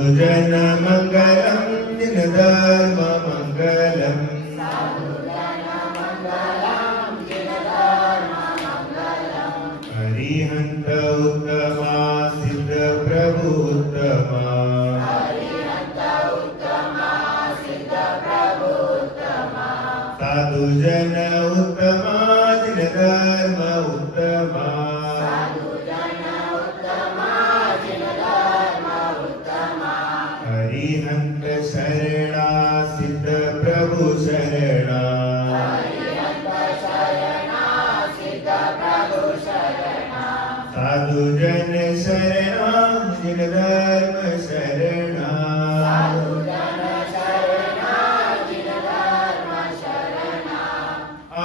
साधु जन मंगलम दिन धर्म मंगलम हरिहंत उत्तमा सिद्ध प्रभु उत्तमा साधु जन उत्तमा दिन धर्म उत्तमा हरिहंत शरणा सिद्ध प्रभु शरणा साधु जन शरणा दिन धर्म शरणा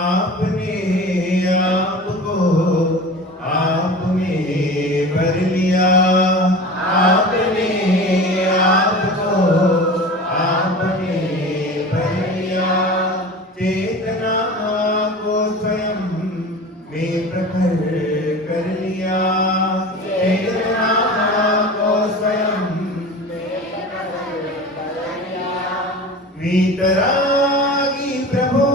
आपने आपको आप में भर लिया आपने आपको आपने भर लिया चेतना को स्वयं में प्रखर कर लिया चेतना को स्वयं वीतरागी प्रभु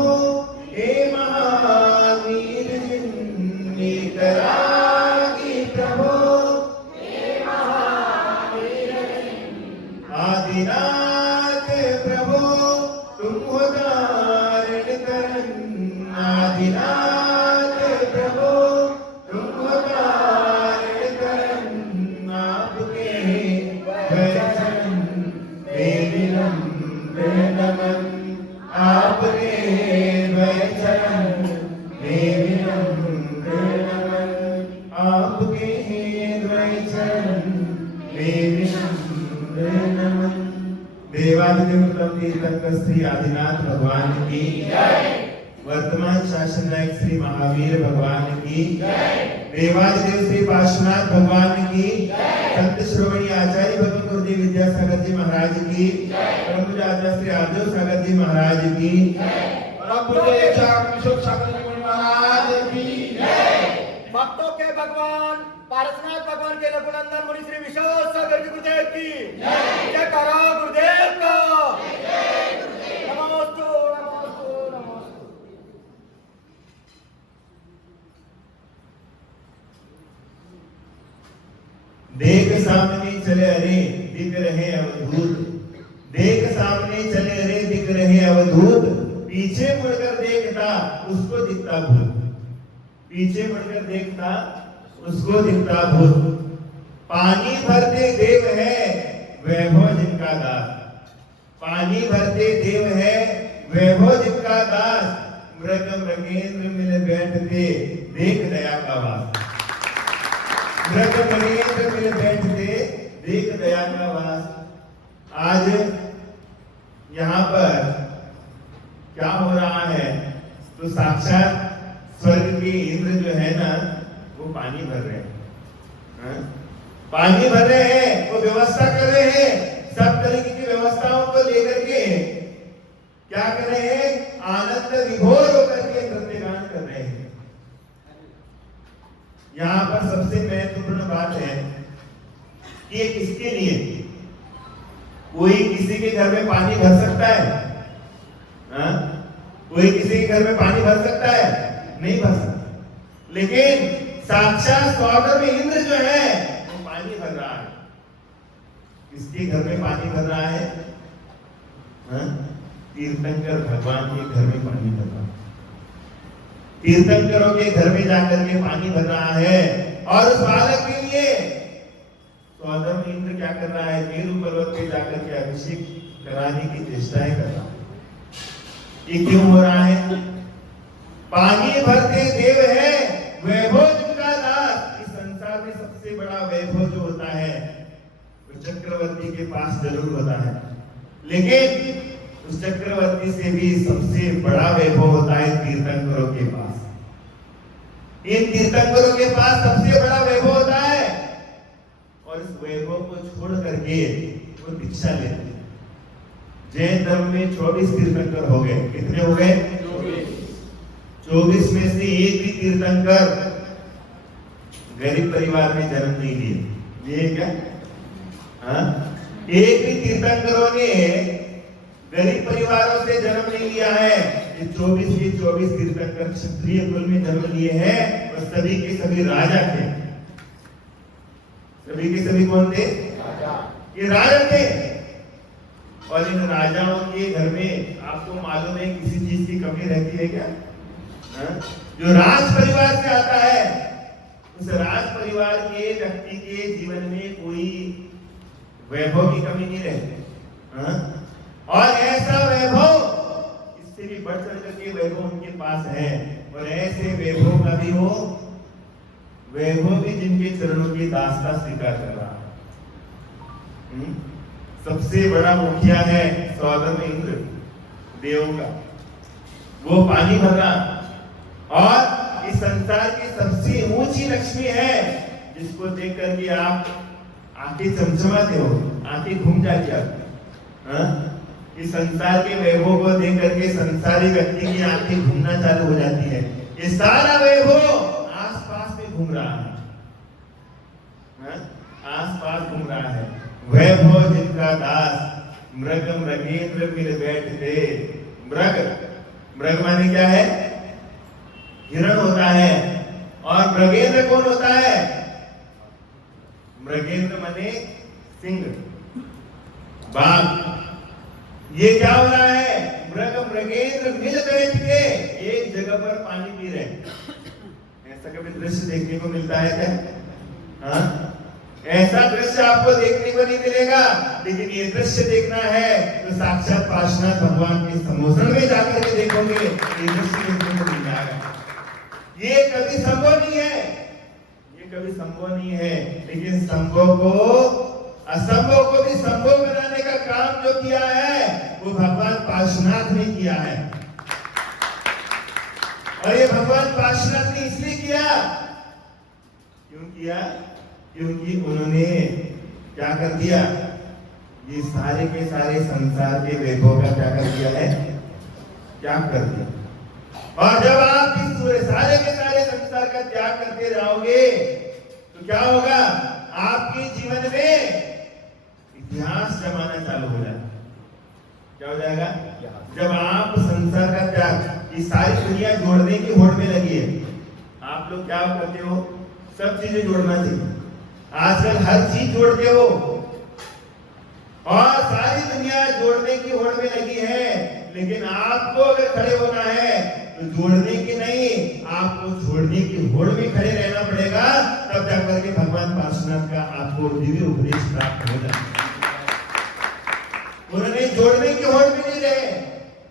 हे महावीर जिन वीतरागी प्रभु आदिनाथ प्रभु तुम हो धारण करन आदिनाथ प्रभु तुम हो धारण करन आपके वचन वेदिनम प्रणमन आपके वचन वेदिनम प्रणमन आपके वचन वेदिनम प्रणमन देवादिदेव उत्तम तीर्थंकर श्री आदिनाथ भगवान की जय वर्तमान शासन नायक श्री महावीर भगवान की जय देवादिदेव श्री पार्श्वनाथ भगवान की जय संत श्रोमणी आचार्य भगवान गुरुदेव विद्यासागर जी महाराज की जय परम पूज्य आचार्य श्री आदिदेव सागर जी महाराज की जय परम पूज्य विश्व सागर जी महाराज की जय भक्तों के भगवान पारसनाथ भगवान के लघुनंदन मुनि श्री विश्व सागर जी गुरुदेव की जय करो गुरुदेव का नमोस्तु नमोस्तु नमोस्तु। देख सामने चले अरे दिख रहे अवधूत देख सामने चले अरे दिख रहे अवधूत पीछे मुड़कर देखता उसको दिखता भूत पीछे मुड़कर देखता उसको दिखता भूत पानी भरते देव है वैभव जिनका दास पानी भरते देव है वैभव जिनका दास मृग मृगेंद्र मिल बैठते देख दया का वास मृग मृगेंद्र मिल बैठते देख दया का वास आज यहाँ पर क्या हो रहा है तो साक्षात स्वर्ग के इंद्र जो है ना वो पानी भर रहे हैं पानी भर रहे हैं वो व्यवस्था कर रहे हैं सब तरीके की व्यवस्थाओं को लेकर के क्या कर रहे हैं आनंद विभोर होकर के नृत्य गान कर रहे हैं। यहाँ पर सबसे महत्वपूर्ण बात है कि ये किसके लिए कोई किसी के घर में पानी भर सकता है कोई किसी के घर में पानी भर सकता है नहीं भर सकता लेकिन साक्षात स्वर्ग में इंद्र जो है वो पानी भर रहा है किसके घर में पानी भर रहा है तीर्थंकर भगवान के घर में पानी भर रहा है तीर्थंकरों के घर में जाकर के पानी भर रहा है और उस बालक के लिए स्वधर्म इंद्र क्या कर रहा है मेरु पर्वत पे जाकर के अभिषेक कराने की चेष्टाएं कर रहा है। ये क्यों हो रहा है पानी भरते देव है वैभव जिनका दास इस संसार में सबसे बड़ा वैभव जो होता है वो चक्रवर्ती के पास जरूर होता है लेकिन उस चक्रवर्ती से भी सबसे बड़ा वैभव होता है तीर्थंकरों के पास इन तीर्थंकरों के पास सबसे बड़ा वैभव होता है और इस वैभव को छोड़ करके वो दीक्षा लेते हैं। जैन धर्म में 24 तीर्थंकर हो गए कितने हो गए 24 में से एक भी तीर्थंकर गरीब परिवार में जन्म नहीं लिए क्या एक भी तीर्थंकरों ने गरीब परिवारों से जन्म नहीं लिया है। ये 24 के 24 तीर्थंकर क्षत्रिय कुल में जन्म लिए हैं और सभी के सभी राजा थे। सभी के सभी कौन थे? ये राजा थे। और इन राजाओं के घर में आपको मालूम है किसी चीज की कमी रहती है क्या? जो राज परिवार से आता है उस राज परिवार के व्यक्ति के जीवन में कोई वैभव की कमी नहीं रहती। और ऐसा वैभव, इससे भी बढ़ चढ़ करके वैभव उनके पास है। और ऐसे वैभव का भी हो, वैभव भी जिनके चरणों की दास्ता स्वीकार कर रहा है। सबसे बड़ा मुखिया है सौदम इंद्र देव का, वो पानी भर रहा। और इस संसार की सबसे ऊंची लक्ष्मी है जिसको देख करके आप आंखें चमचमाते हो, आंखें घूम जाती आपकी। इस संसार के वैभव को देख करके संसारी व्यक्ति की आंखें घूमना चालू हो जाती है। ये सारा वैभव आसपास में घूम रहा है, आसपास घूम रहा है। वैभव जिनका दास मृग मृगेंद्र मिल बैठते। मृग माने क्या है? हिरण होता है। और मृगेंद्र कौन होता है? मृगेंद्र माने सिंह, बाघ। ये क्या हो रहा है? मृग मृगेंद्र मिल बैठ के एक जगह पर पानी पी रहे। ऐसा कभी दृश्य देखने को मिलता है क्या? ऐसा दृश्य आपको देखने को नहीं मिलेगा। लेकिन ये दृश्य देखना है तो साक्षात पार्श्वनाथ भगवान के सम्मोहन में जाकर के देखोगे, ये दृश्य देखने को मिल जाएगा। ये कभी संभव नहीं है, ये कभी संभव नहीं है। लेकिन संभव को, असंभव को भी संभव बनाने का काम जो किया है वो भगवान पार्श्वनाथ ने किया है। और ये भगवान पार्श्वनाथ ने इसलिए किया, क्यों किया? क्योंकि उन्होंने क्या कर दिया? ये सारे के सारे संसार के वैभव का क्या कर दिया है? त्याग कर दिया। और जब आप इस सारे के सारे संसार का त्याग करते जाओगे तो क्या होगा? आपके जीवन में इतिहास जमाना चालू हो जाएगा। क्या हो जाएगा? जब आप संसार का त्याग, ये सारी दुनिया जोड़ने की होड़ में लगी है। आप लोग क्या करते हो? सब चीजें जोड़ना चाहिए। आजकल हर चीज जोड़ते हो और सारी दुनिया जोड़ने की होड़ में लगी है। लेकिन आपको अगर खड़े होना है तो जोड़ने की नहीं, आपको छोड़ने की होड़ में खड़े रहना पड़ेगा। तब जाकर के भगवान पार्श्वनाथ का आपको दिव्य उपदेश प्राप्त हो जाएगा। उन्होंने जोड़ने की होड़ में नहीं रहे,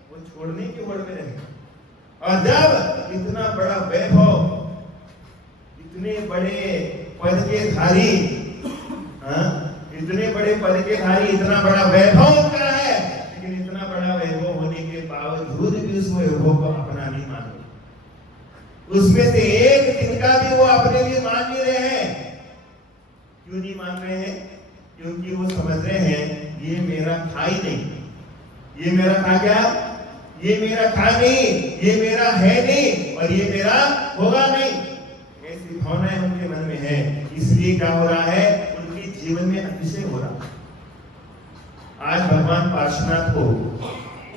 वो छोड़ने की होड़ में रहे। और जब इतना बड़ा वैभव, इतने बड़े पद के धारी, इतने बड़े पद के धारी, इतना बड़ा वैभव का है, लेकिन इतना बड़ा वैभव होने के बावजूद भी उस वैभव को अपना नहीं मान रहे। उसमें से एक दिन का भी वो अपने लिए मान नहीं रहे हैं। क्यों नहीं मान रहे हैं? क्योंकि वो समझ रहे हैं ये मेरा था ही नहीं। ये मेरा था क्या? ये मेरा था नहीं, ये मेरा है नहीं और ये मेरा होगा नहीं। ऐसी भावनाएं उनके मन में है। इसलिए क्या हो रहा है? उनके जीवन में अतिशय हो रहा है। आज भगवान पार्श्वनाथ को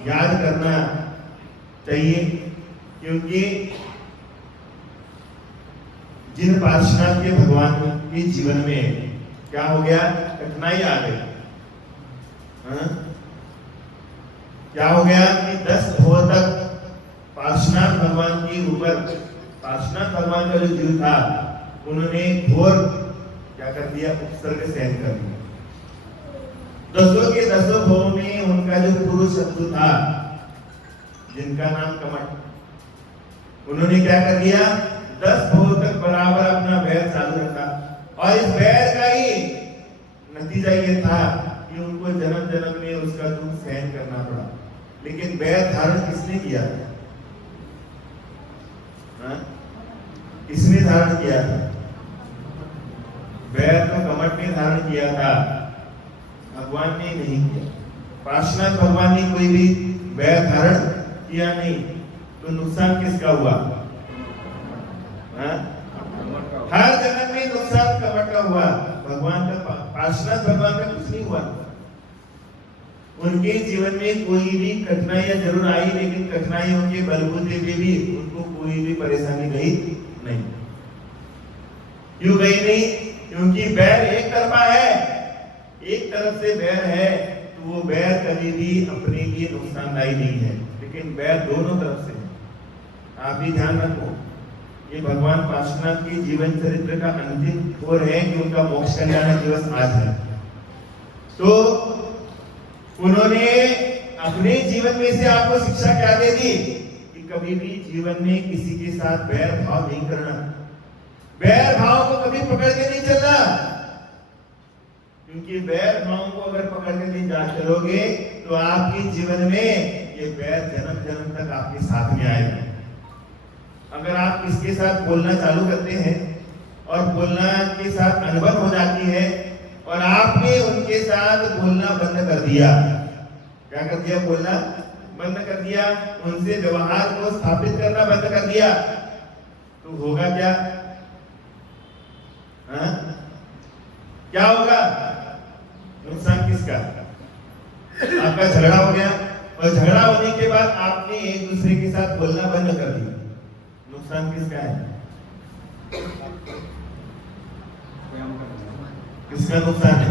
याद करना चाहिए, क्योंकि जिन पार्श्वनाथ के भगवान के जीवन में क्या हो गया? कठिनाई आ गई। क्या हो गया कि 10 भव तक पार्श्वनाथ भगवान के ऊपर, पार्श्वनाथ भगवान का जो जीव था, उन्होंने घोर क्या कर दिया? उपसर्ग सहन कर दिया। 10 के 10 भव में उनका जो पुरुष शत्रु था जिनका नाम कमट, उन्होंने क्या कर दिया? 10 भव तक बराबर अपना वैर चालू रखा। और इस वैर का ही नतीजा ये था कि उनको जन्म जन्म में उसका दुख सहन करना पड़ा। लेकिन वैर धारण किसने किया? किसने धारण किया था? वैर तो कमट ने धारण किया था, भगवान ने नहीं किया। पार्श्वनाथ भगवान ने कोई भी वैर धारण किया नहीं। तो नुकसान किसका हुआ? हर जन्म में नुकसान कमट का हुआ। भगवान का, पार्श्वनाथ भगवान का कुछ नहीं हुआ। उनके जीवन में कोई भी कठिनाइयां जरूर आई, लेकिन कठिनाइयों के बलबूते पे भी उनको कोई भी परेशानी गई नहीं। क्यों गई नहीं? क्योंकि बैर एक तरफा है, एक तरफ से बैर है, तो वो बैर कभी भी अपने लिए नुकसानदायी नहीं है, लेकिन बैर दोनों तरफ से है। आप भी ध्यान रखो, ये भगवान पार्श्वनाथ के जीवन चरित्र का अंतिम ओर है कि उनका मोक्ष कल्याण दिवस आज है। तो उन्होंने अपने जीवन में से आपको शिक्षा क्या दे दी कि कभी भी जीवन में किसी के साथ बैर भाव नहीं करना, बैर भाव को कभी पकड़ के नहीं चलना, क्योंकि बैर भाव को अगर पकड़ के नहीं जा चलोगे तो आपके जीवन में ये बैर जन्म जन्म तक आपके साथ में आएगा। अगर आप किसके साथ बोलना चालू करते हैं और बोलना के साथ अनबन हो जाती है और आपने उनके साथ बोलना बंद कर दिया, क्या कर दिया? बोलना बंद कर दिया, उनसे व्यवहार को स्थापित करना बंद कर दिया, तो होगा क्या? क्या होगा? नुकसान किसका? आपका झगड़ा हो गया और झगड़ा होने के बाद आपने एक दूसरे के साथ बोलना बंद कर दिया, नुकसान किसका है? किसका नुकसान है?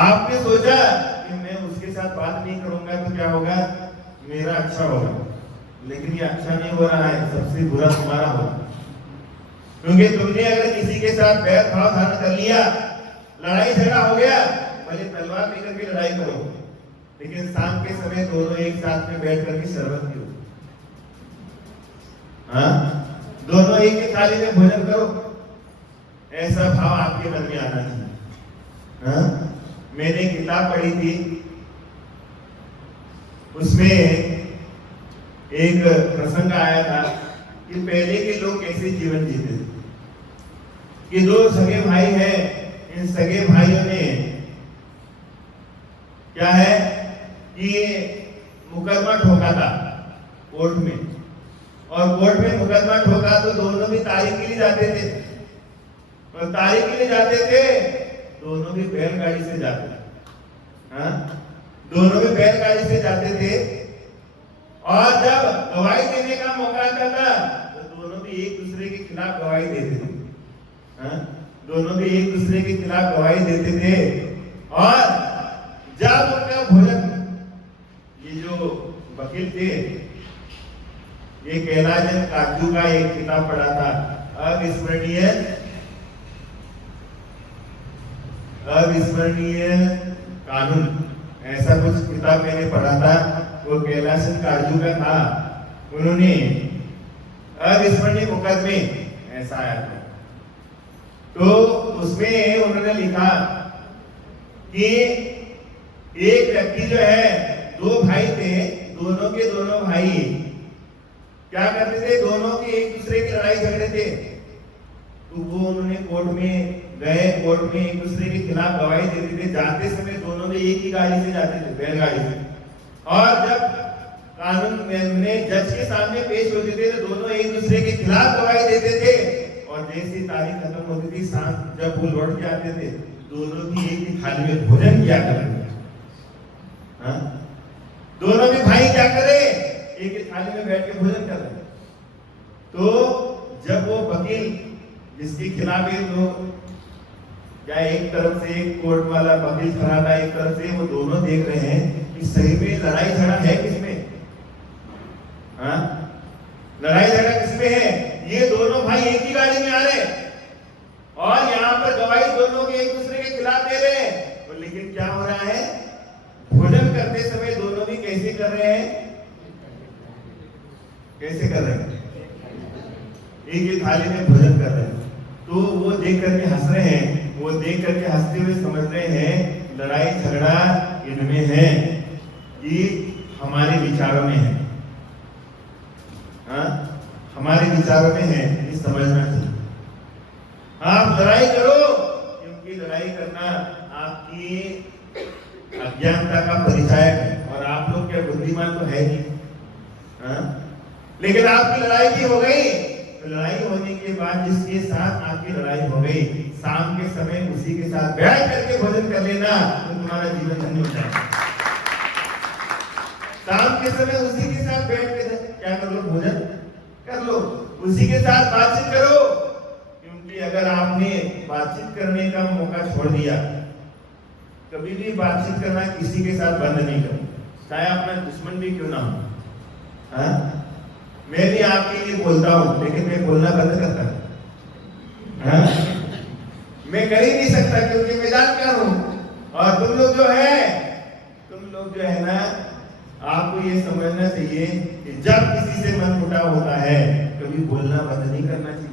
आपने सोचा कि मैं उसके साथ बात नहीं करूंगा तो क्या होगा? मेरा अच्छा होगा, लेकिन ये अच्छा नहीं हो रहा है, सबसे बुरा तुम्हारा होगा। क्योंकि तुमने अगर किसी के साथ बैर भाव धारण कर लिया, लड़ाई झगड़ा हो गया, भले तलवार लेकर के लड़ाई करो, लेकिन शाम के समय दोनों एक साथ में बैठ करके शरबत पियो, दोनों एक ही थाली में भोजन करो, ऐसा भाव आपके मन में आना चाहिए। मैंने किताब पढ़ी थी, उसमें एक प्रसंग आया था कि पहले के लोग कैसे जीवन जीते थे। कि दो सगे भाई हैं, इन सगे भाइयों ने क्या है कि मुकदमा ठोका था कोर्ट में, और कोर्ट में मुकदमा ठोका तो दोनों भी तारीख के लिए जाते थे, और तारीख के लिए जाते थे, दोनों भी बैलगाड़ी से जाते थे। दोनों भी बैलगाड़ी से जाते थे, और जब गवाही देने का मौका आता था तो दोनों भी एक दूसरे के खिलाफ गवाही देते थे। दोनों भी एक दूसरे के खिलाफ गवाही देते थे। और जब उनका भोजन, ये जो वकील थे, ये कैलाश काजू का एक किताब पढ़ा था, अविस्मरणीय कानून, ऐसा कुछ किताब मैंने पढ़ा था, वो कैलाश काजू का था। उन्होंने अविस्मरणीय मुकदमे ऐसा आया था, तो उसमें उन्होंने लिखा कि एक व्यक्ति जो है, दो भाई थे, दोनों के दोनों भाई क्या करते थे? दोनों के एक दूसरे की लड़ाई झगड़े थे, तो वो उन्होंने कोर्ट में गए, कोर्ट में एक दूसरे के खिलाफ गवाही देते थे। जाते समय दोनों में एक ही गाड़ी से जाते थे, बैलगाड़ी से, और जब कानून में जज के सामने पेश होते थे तो दोनों एक दूसरे के खिलाफ गवाही देते थे, और जैसी तारीख खत्म होती थी, शाम जब वो लौट के आते थे, दोनों भी एक ही थाली में भोजन किया करते थे। दोनों भी भाई क्या करे? एक ही थाली में बैठ के भोजन कर रहे। तो जब वो वकील जिसके खिलाफ ये लोग, या एक तरफ से एक कोर्ट वाला वकील खड़ा था, एक तरफ से, वो दोनों देख रहे हैं कि सही में लड़ाई झगड़ा है किसमें? लड़ाई झगड़ा किसमें है? ये दोनों भाई एक ही गाड़ी में आ रहे, और यहाँ पर गवाही दोनों के एक दूसरे के खिलाफ दे रहे हैं। तो लेकिन क्या हो रहा है? भोजन करते समय दोनों भी कैसे कर रहे हैं? कैसे कर रहे हैं? एक ही थाली में भोजन कर रहे हैं। तो वो देख करके हंस रहे हैं, वो देख करके हंसते हुए समझ रहे हैं लड़ाई झगड़ा इनमें है, ये हमारे विचारों में है। हमारे विचारों में है, ये समझना चाहिए। आप लड़ाई करो, क्योंकि लड़ाई करना आपकी अज्ञानता का परिचय है, और आप लोग क्या बुद्धिमान तो है नहीं। लेकिन आपकी लड़ाई भी हो गई, तो लड़ाई होने के के बाद जिसके साथ आपकी लड़ाई हो गई, शाम के समय उसी के साथ बैठ करके भोजन कर लेना, तो तुम्हारा जीवन धन्य हो जाएगा। शाम के समय उसी के साथ बैठ के क्या कर लो, भोजन कर लो, उसी के साथ बातचीत करो। क्योंकि अगर आपने बातचीत करने का मौका छोड़ दिया, कभी भी बातचीत करना किसी के साथ बंद नहीं करो, चाहे अपना दुश्मन भी क्यों ना हो। हाँ? मैं भी आपके लिए बोलता हूं, लेकिन मैं बोलना बंद करता हूं। हाँ? मैं कर ही नहीं सकता, क्योंकि मैं जानता हूं। और तुम लोग जो है ना, आपको ये समझना चाहिए कि जब किसी से मनमुटाव होता है, कभी बोलना बंद नहीं करना चाहिए।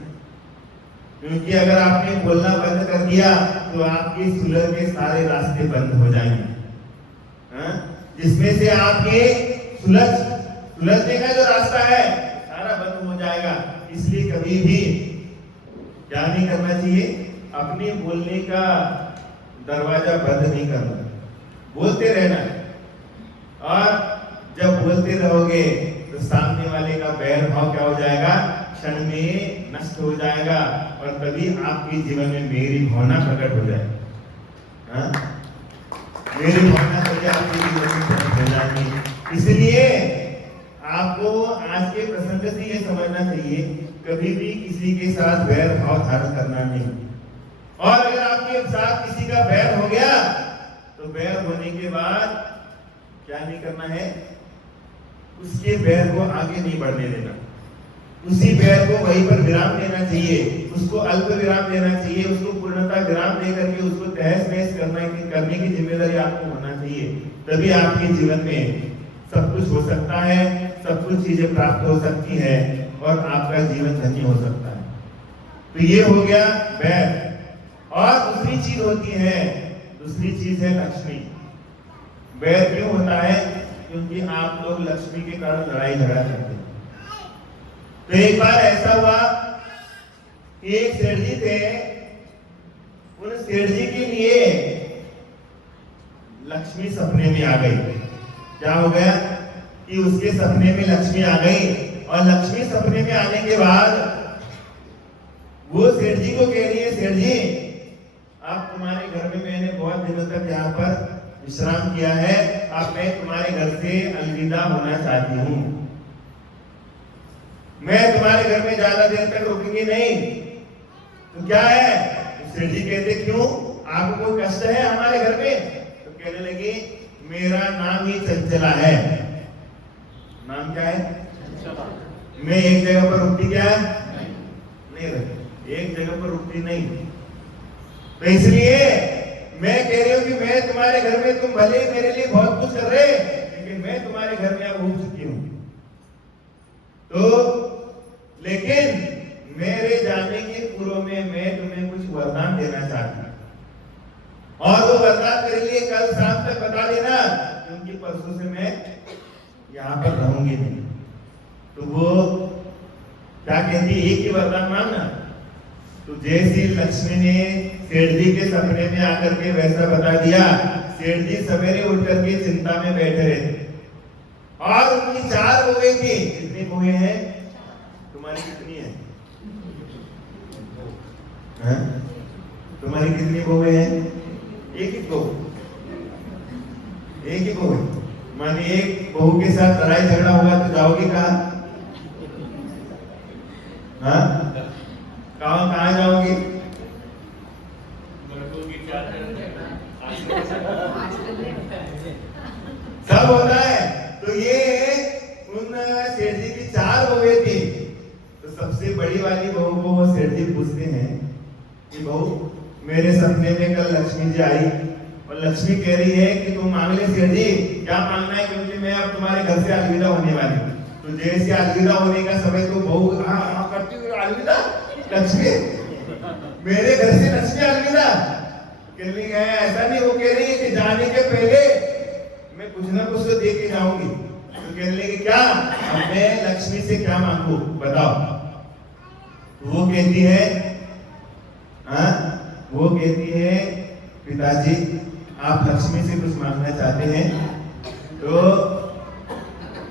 क्योंकि अगर आपने बोलना बंद कर दिया तो आपकी सुलह के सारे रास्ते बंद हो जाएंगे। हाँ? जिसमें से आपके सुलझने का जो रास्ता है सारा बंद हो जाएगा। इसलिए कभी भी क्या नहीं करना चाहिए, अपने बोलने का दरवाजा बंद नहीं करना, बोलते रहना। और जब बोलते रहोगे तो सामने वाले का बैर भाव क्या हो जाएगा, क्षण में नष्ट हो जाएगा, और तभी आपके जीवन में मेरी भावना प्रकट हो जाएगी। हाँ? मेरी भावना तभी आपके जीवन में प्रकट हो जाएगी। इसलिए आपको आज के प्रसंग से ये समझना चाहिए, कभी भी किसी के साथ बैर भाव धारण करना नहीं। और अगर आपके साथ किसी का बैर हो गया तो बैर होने के बाद क्या नहीं करना है, उसके बैर को आगे नहीं बढ़ने देना, उसी बैर को वहीं पर विराम देना चाहिए, उसको अल्प विराम देना चाहिए, उसको पूर्णता विराम दे करके उसको तहस नहस करने की जिम्मेदारी आपको होना चाहिए। तभी आपके जीवन में सब कुछ हो सकता है, सब कुछ चीजें प्राप्त हो सकती है, और आपका जीवन धन्य हो सकता है। तो ये हो गया बैर। और दूसरी चीज होती है, दूसरी चीज है लक्ष्मी। बैर क्यों होता है? क्योंकि आप लोग लक्ष्मी के कारण लड़ाई झगड़ा करते हैं। तो एक बार ऐसा हुआ कि एक सेठ जी थे, उन सेठ जी के लिए लक्ष्मी सपने में आ गई। क्या हो गया कि उसके सपने में लक्ष्मी आ गई, और लक्ष्मी सपने में आने के बाद वो सेठ जी को कह रही है, सेठ जी आप तुम्हारे घर में मैंने बहुत दिनों तक यहाँ पर विश्राम किया है, अब मैं तुम्हारे घर से अलविदा होना चाहती हूँ, मैं तुम्हारे घर में ज्यादा देर तक रुकूंगी नहीं। तो क्या है? सेठ जी कहते क्यों, आपको कोई कष्ट है हमारे घर में? तो कहने लगी मेरा नाम ही चंचला है। नाम क्या है? मैं एक जगह पर रुकती क्या है? नहीं रहती, एक जगह पर रुकती नहीं। तो इसलिए मैं कह रही हूँ कि मैं तुम्हारे घर में, तुम भले मेरे लिए बहुत कुछ कर रहे, लेकिन मैं तुम्हारे घर में अब रुक चुकी हूँ। तो लेकिन मेरे जाने के पूर्व में मैं तुम्हें कुछ वरदान देना चाहती हूँ, और वो वरदान मेरे लिए कल शाम तक बता देना, क्योंकि परसों से मैं यहाँ पर रहूंगी नहीं। तो वो क्या कहती, एक ही वरदान मांगना। तो जैसी लक्ष्मी ने सेठ जी के सपने में आकर के वैसा बता दिया, सेठ जी सवेरे उठ करके चिंता में बैठे रहे, और उनकी 4 बहुएं थी। कितनी बहुएं हैं तुम्हारी? कितनी है? तुम्हारी कितनी बहुएं हैं? एक ही बहू, एक ही बहू है। माने एक बहू के साथ लड़ाई झगड़ा होगा तो जाओगी कहाँ? कहाँ जाओगी? सब होता है। तो ये उन सेठ जी की 4 बहुएं थी। तो सबसे बड़ी वाली बहू को वो सेठ जी पूछते हैं कि बहू मेरे सपने में कल लक्ष्मी जी आई, और लक्ष्मी कह रही है कि तुम मांग ले सेठ जी, क्या मांगना है, क्योंकि मैं अब तुम्हारे घर से अलविदा होने वाली हूँ। तो जैसे अलविदा होने का समय तो बहू करती हुई अलविदा, लक्ष्मी मेरे घर से लक्ष्मी अलविदा कह रही है। ऐसा नहीं, वो कह रही है कि जाने के पहले मैं कुछ ना कुछ तो दे के जाऊंगी। तो कह रही क्या, मैं लक्ष्मी से क्या मांगू बताओ? तो वो कहती है, वो कहती है पिताजी आप लक्ष्मी से कुछ मांगना चाहते हैं तो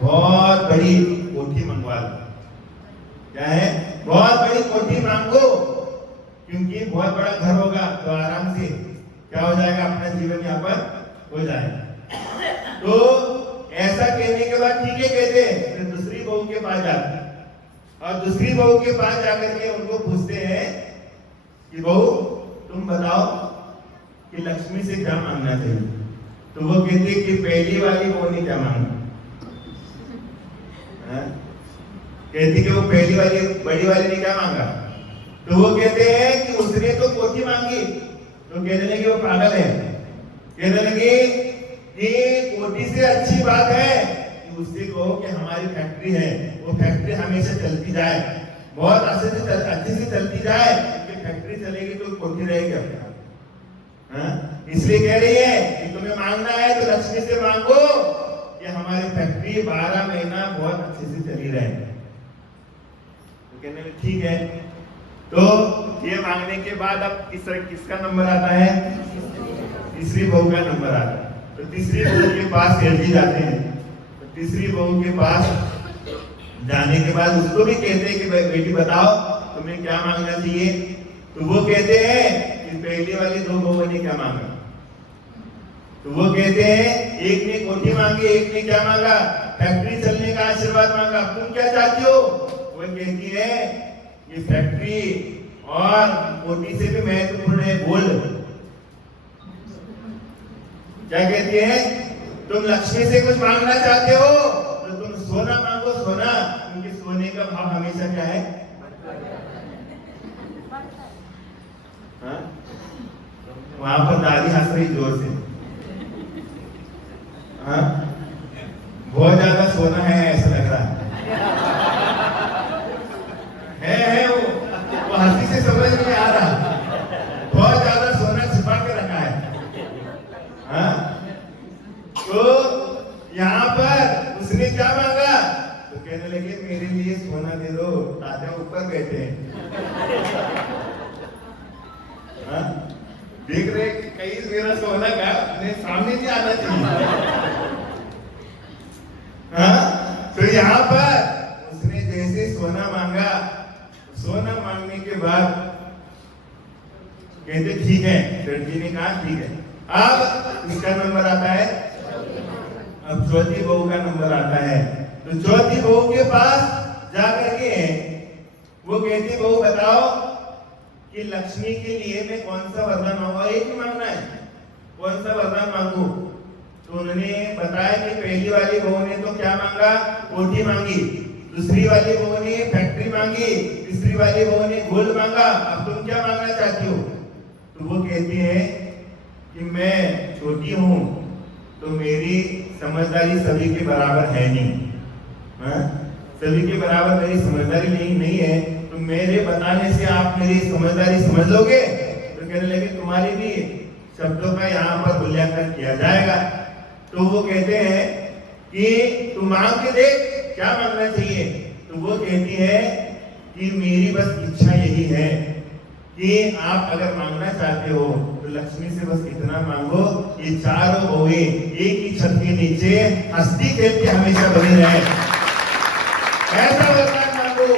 बहुत बड़ी कोठी मंगवा लो। क्या है? बहुत बड़ी कोठी मांग क्योंकि बहुत बड़ा घर होगा तो आराम से क्या हो जाएगा, अपना जीवन यापन हो जाएगा। तो ऐसा कहने के बाद ठीक है कहते हैं, फिर दूसरी बहू के पास जाते हैं और दूसरी बहू के पास जाकर के उनको पूछते हैं कि बहू तुम बताओ कि लक्ष्मी से क्या मांगना चाहिए। तो वो कहती है कि पहली वाली बहू ने क्या मांगा। कहती कि वो पहली वाली बड़ी वाली ने क्या मांगा। तो वो कहते हैं कि उसने तो कोठी मांगी। तो कहने लगे वो पागल है। कहने लगे कि कोठी से अच्छी बात है कि उससे कहो कि हमारी फैक्ट्री है, वो फैक्ट्री हमेशा चलती जाए, बहुत अच्छे से चलती जाए। क्योंकि फैक्ट्री चलेगी तो कोठी रहेगी अपना। इसलिए कह रही है कि तुम्हें मांगना है तो लक्ष्मी से मांगो कि हमारी फैक्ट्री 12 महीना बहुत अच्छे से चली रहे। तो कहने लगे ठीक है। तो ये मांगने के बाद अब किसका नंबर आता है, तीसरी बहू का नंबर आता है। तो तीसरी बहू के पास सेठ जी जाते हैं। तो तीसरी बहू के पास जाने के बाद उसको भी कहते हैं कि बेटी बताओ तुम्हें क्या मांगना चाहिए। तो वो कहते हैं कि पहली वाली दो बहुओं ने क्या मांगा। तो वो कहते हैं एक ने कोठी मांगी, एक ने क्या मांगा, फैक्ट्री चलने का आशीर्वाद मांगा। तुम क्या चाहती हो। वो कहती है कि फैक्ट्री और कोठी से भी महत्वपूर्ण है गोल्ड। क्या कहती है, तुम लक्ष्मी से कुछ मांगना चाहते हो तो तुम सोना मांगो, सोना, क्योंकि सोने का भाव हमेशा क्या है। वहां पर दादी हंस रही जोर से। बहुत ज्यादा सोना है ऐसा लग रहा है वो हंसी से समझ नहीं आ रहा। बहुत ज्यादा सोना छिपा के रखा है। तो यहाँ पर उसने क्या मांगा। तो कहने लगे मेरे लिए सोना दे दो, ताजा ऊपर बैठे हैं। देख रहे कहीं मेरा सोना का सामने नहीं आना चाहिए। तो यहाँ पर उसने जैसे सोना मांगा, सोना मांगने के बाद कहते ठीक है, सेठ जी ने कहा ठीक है। अब इसका नंबर आता है, अब चौथी बहू का नंबर आता है। तो चौथी बहू के पास जाकर के वो कहती बहू बताओ कि लक्ष्मी के लिए मैं कौन सा वरदान मांगूं। एक ही मांगना है, कौन सा वरदान मांगू। तो उन्होंने बताया कि पहली वाली बहू ने तो क्या मांगा, कोठी मांगी, दूसरी वाली बहू ने फैक्ट्री मांगी, तीसरी वाली बहू ने गोल्ड मांगा। अब तुम क्या मांगना चाहती हो। तो वो कहती है कि मैं छोटी हूं तो मेरी समझदारी सभी के बराबर है नहीं। सभी के बराबर मेरी समझदारी नहीं है। तो मेरे बताने से आप मेरी समझदारी समझ लोगे। तो कहने लगे तुम्हारी भी शब्दों का यहाँ पर मूल्यांकन किया जाएगा। तो वो कहते हैं कि तू मांग के देख क्या मांगना चाहिए। तो वो कहती है कि मेरी बस इच्छा यही है कि आप अगर मांगना चाहते हो तो लक्ष्मी से बस इतना मांगो, ये चारों बहुएं एक ही छत के नीचे हंसती खेलती हमेशा बनी रहे। ऐसा वरदान मांगो,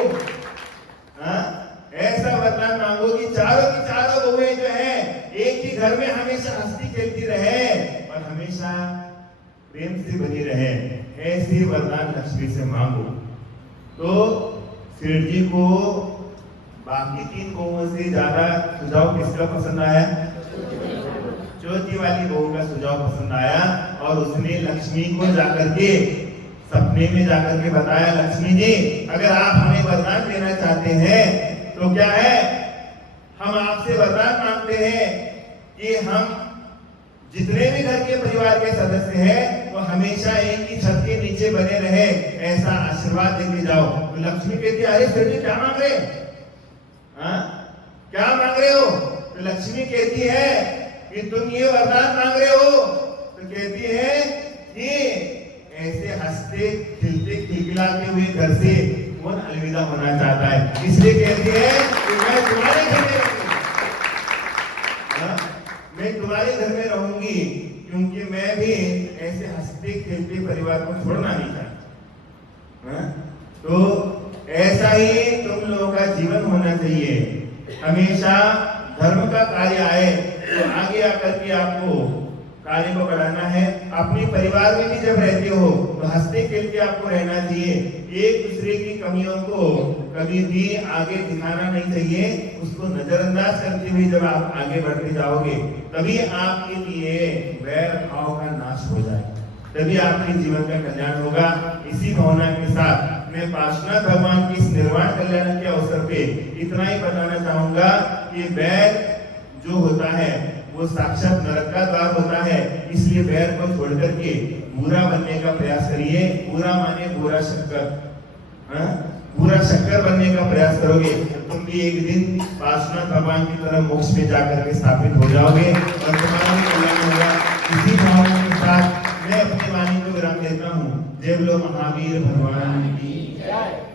ऐसा वरदान मांगो कि चारों की चारों बहुएं जो है एक ही घर में हमेशा हंसती खेलती रहे और हमेशा प्रेम से बनी रहे। ऐसे वरदान लक्ष्मी से मांगो। तो सेठ जी को बाकी 3 बहुओं से ज्यादा सुझाव किसका पसंद आया, चौथी वाली बहू का सुझाव पसंद आया। और उसने लक्ष्मी को जाकर के सपने में जाकर के बताया, लक्ष्मी जी अगर आप हमें वरदान देना चाहते हैं तो क्या है, हम आपसे वरदान मांगते हैं कि हम जितने भी घर के परिवार के सदस्य हैं वो हमेशा एक ही छत के नीचे बने रहे, ऐसा आशीर्वाद देके जाओ। तो लक्ष्मी कहती है अरे सेठ जी क्या मांग रहे, क्या मांग रहे हो। तो लक्ष्मी कहती है कि तुम ये वरदान मांग रहे हो। तो कहती है कि ऐसे हंसते खिलते खिलखिलाते हुए घर से कौन अलविदा होना चाहता है। इसलिए कहती है कि मैं तुम्हारे घर में मैं तुम्हारे घर में रहूंगी, क्योंकि मैं भी ऐसे हंसते खेलते परिवार को छोड़ना नहीं चाहता। तो ऐसा ही तुम लोगों का जीवन होना चाहिए। हमेशा धर्म का कार्य आए तो आगे आकर के आपको कार्य को बढ़ाना है। अपने परिवार में भी जब रहते हो तो हंसते खेलते आपको रहना चाहिए। एक दूसरे की कमियों को कभी भी आगे दिखाना नहीं चाहिए। उसको नजरअंदाज करते हुए जब आप आगे बढ़ते जाओगे तभी आपके लिए वैर भाव का नाश हो जाए, तभी आपके जीवन का कल्याण होगा। इसी भावना के साथ मैं पार्श्वनाथ भगवान की इस निर्वाण कल्याण के अवसर पे इतना ही बताना चाहूंगा कि बैर जो होता है वो साक्षात नरक का द्वार होता है। इसलिए बैर को छोड़ करके बुरा बनने का प्रयास करिए। बुरा माने बुरा शक्कर, बुरा शक्कर बनने का प्रयास करोगे तुम भी एक दिन पार्श्वनाथ भगवान की तरह मोक्ष में जाकर के स्थापित हो जाओगे और तुम्हारा भी कल्याण होगा। इसी भावना के साथ मैं अपनी वाणी को विराम देता हूँ। जय बोलो महावीर भगवान की जय।